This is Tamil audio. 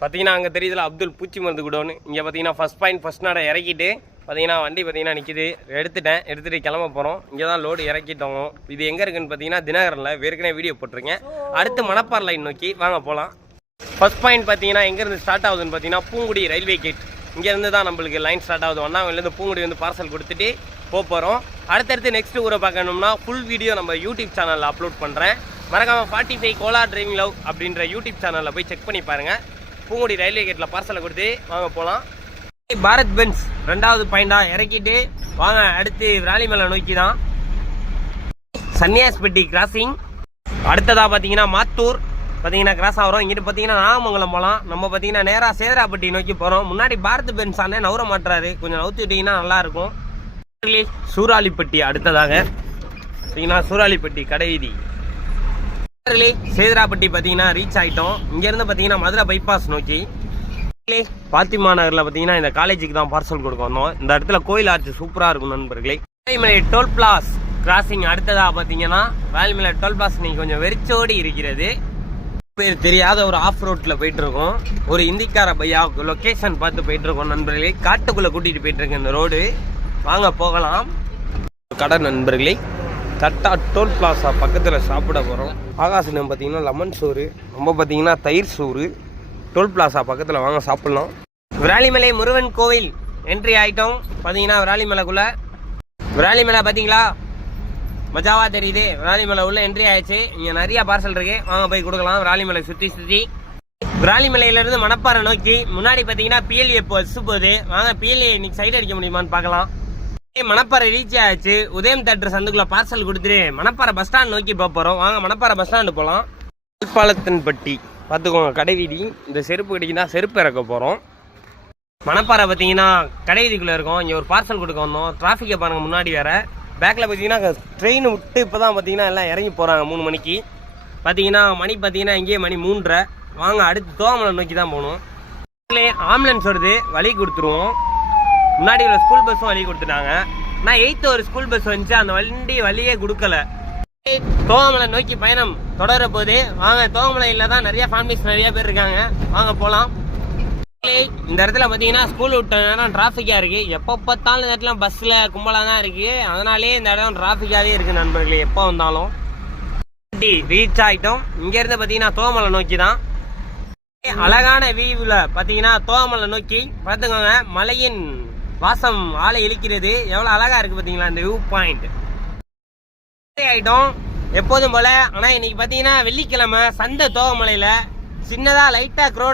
பார்த்தீங்கன்னா அங்கே தெரியுதுல அப்துல் பூச்சி மருந்து குடோன்னு. இங்கே பார்த்தீங்கன்னா ஃபஸ்ட் பாயிண்ட் ஃபஸ்ட் நாடை இறக்கிட்டு பார்த்தீங்கன்னா வண்டி பார்த்தீங்கன்னா நிற்கிது. எடுத்துகிட்டு கிளம்ப போகிறோம். இங்கே தான் லோடு இறக்கிட்டோம். இது எங்கே இருக்குன்னு பார்த்தீங்கன்னா தினகரில் ஏற்கனவே வீடியோ போட்டிருக்கேன். அடுத்து மணப்பாறை லைன் நோக்கி வாங்க போகலாம். ஃபஸ்ட் பாயிண்ட் பார்த்தீங்கன்னா எங்கேருந்து ஸ்டார்ட் ஆகுதுன்னு பார்த்தீங்கன்னா பூங்குடி ரயில்வே கேட். இங்கேருந்து தான் நம்மளுக்கு லைன் ஸ்டார்ட் ஆகுது. ஒன்றாவிலேருந்து பூங்குடி வந்து பார்சல் கொடுத்துட்டு போகிறோம். அடுத்தடுத்து நெக்ஸ்ட் ஊரை பார்க்கணும்னா ஃபுல் வீடியோ நம்ம யூடியூப் சேனலில் அப்லோட் பண்ணுறேன். மறக்காமல் 45 கோலார் டிரைவிங் லவ் அப்படின்ற யூடியூப் சேனலில் போய் செக் பண்ணி பாருங்கள். பூங்குடி ரயில்வே கேட்டில் பார்சலை கொடுத்து வாங்க போகலாம். பாரத் பென்ஸ் 2வது பாயிண்டாக இறக்கிட்டு வாங்க அடுத்து விராலிமலை நோக்கி தான். சன்னியாஸ்பட்டி கிராசிங். அடுத்ததாக பார்த்தீங்கன்னா மாத்தூர் பார்த்தீங்கன்னா கிராஸ் ஆகிறோம். இங்கிட்டு பார்த்தீங்கன்னா நாகமங்கலம் போகலாம். நம்ம பார்த்தீங்கன்னா நேராக சேதராப்பட்டி நோக்கி போகிறோம். முன்னாடி பாரத் பென்ஸ் அண்ணே நவர மாட்டுறாரு. கொஞ்சம் நவுத்தி விட்டிங்கன்னா நல்லாயிருக்கும். சூராளிப்பட்டி அடுத்ததாக பார்த்தீங்கன்னா சூராளிப்பட்டி கடைவீதி. சேதராப்பட்டி பார்த்தீங்கன்னா ரீச் ஆகிட்டோம். இங்கேருந்து பார்த்தீங்கன்னா மதுரை பைபாஸ் நோக்கி. பாத்திமா நகரில் பார்த்தீங்கன்னா இந்த காலேஜுக்கு தான் பார்சல் கொடுக்க வந்தோம். இந்த இடத்துல கோயில் ஆர்ச்சி சூப்பராக இருக்கும் நண்பர்களே. வேலிமலை டோல் பிளாஸ் கிராசிங் அடுத்ததாக பார்த்தீங்கன்னா வேலிமலை டோல் பிளாஸ் நீங்கள் கொஞ்சம் வெறிச்சோடி இருக்கிறது. பேர் தெரியாத ஒரு ஆஃப் ரோட்டில் போயிட்டு இருக்கோம். ஒரு இந்திக்கார பையா லொக்கேஷன் பார்த்து போயிட்டு இருக்கோம் நண்பர்களே. காட்டுக்குள்ளே கூட்டிகிட்டு போயிட்டு இருக்கேன் இந்த ரோடு. வாங்க போகலாம். கடை நண்பர்களே தட்டா டோல் பிளாஸா பக்கத்தில் சாப்பிட போகிறோம். ஆகாசனம் பார்த்தீங்கன்னா லெமன் சோறு, ரொம்ப பார்த்தீங்கன்னா தயிர் சோறு. டோல் பிளாஸா பக்கத்தில் வாங்க சாப்பிட்லாம். விராலிமலை முருகன் கோவில் என்ட்ரி ஆகிட்டோம். பார்த்தீங்கன்னா விராலிமலைக்குள்ளே விராலிமலை பார்த்தீங்களா மஜாவாக தெரியுது. விராலிமலை உள்ள என்ட்ரி ஆயிடுச்சு. இங்கே நிறையா பார்சல் இருக்கு. வாங்க போய் கொடுக்கலாம். விராலிமலை சுற்றி விராலிமலையிலேருந்து மணப்பாறை நோக்கி முன்னாடி பார்த்தீங்கன்னா பிஎல்ஏ பஸ் போகுது. வாங்க பிஎல்ஏ இன்னைக்கு சைடு அடிக்க முடியுமான்னு பார்க்கலாம். மணப்பாறை ரீச் ஆயிடுச்சு. உதயம் தேட்டர் சந்துக்குள்ள பார்சல் கொடுத்துட்டு மணப்பாறை பஸ் ஸ்டாண்ட் நோக்கி போகிறோம். வாங்க மணப்பாறை பஸ் ஸ்டாண்டு போகலாம். பாலத்தன்பட்டி பார்த்துக்கோங்க கடைவீதி. இந்த செருப்பு கடைக்கு தான் செருப்பு இறக்க போகிறோம். மணப்பாறை பார்த்தீங்கன்னா கடைவீதிக்குள்ளே இருக்கும். இங்கே ஒரு பார்சல் கொடுக்க வந்தோம். டிராஃபிக்கை பாருங்கள் முன்னாடி வேறு. பேக்கில் பார்த்தீங்கன்னா ட்ரெயின் விட்டு இப்போ தான் பார்த்தீங்கன்னா எல்லாம் இறங்கி போகிறாங்க 3 மணிக்கு. பார்த்தீங்கன்னா மணி பார்த்தீங்கன்னா இங்கேயே மணி 3:30. வாங்க அடுத்து தோமலை நோக்கி தான் போகணும். ஆம்புலன்ஸ் வருது, வழி கொடுத்துருவோம். முன்னாடி உள்ள ஸ்கூல் பஸ்ஸும் வழி கொடுத்துட்டாங்க. நான் 8th ஒரு ஸ்கூல் பஸ் வந்துச்சு. அந்த வண்டி வழியே கொடுக்கல. தோகமலை நோக்கி பயணம் தொடர போது. வாங்க தோகமலையில் தான் நிறைய ஃபேமிலிஸ் நிறைய பேர் இருக்காங்க. வாங்க போகலாம். இந்த இடத்துல பார்த்தீங்கன்னா ஸ்கூல் விட்ட நேரம் டிராஃபிக்காக இருக்குது. எப்போ பார்த்தாலும் இந்த இடத்துல பஸ்ஸில் கும்பலாக தான் இருக்குது. அதனாலே இந்த இடம் டிராஃபிக்காகவே இருக்குது நண்பர்களே. எப்போ வந்தாலும் ரீச் ஆகிட்டோம். இங்கேருந்து பார்த்தீங்கன்னா தோகமலை நோக்கி தான். அழகான வியூவில் பார்த்தீங்கன்னா தோகமலை நோக்கி பார்த்துக்கோங்க. மலையின் வாசம் ஆளை இழுக்கிறது. எவ்வளோ அழகா இருக்கு பார்த்தீங்களா இந்த வியூ பாயிண்ட். ஆகிட்டோம் எப்போதும் போல. ஆனால் இன்னைக்கு பார்த்தீங்கன்னா வெள்ளிக்கிழமை சந்தை தோகமலையில் சின்னதாக லைட்டாக க்ரௌட்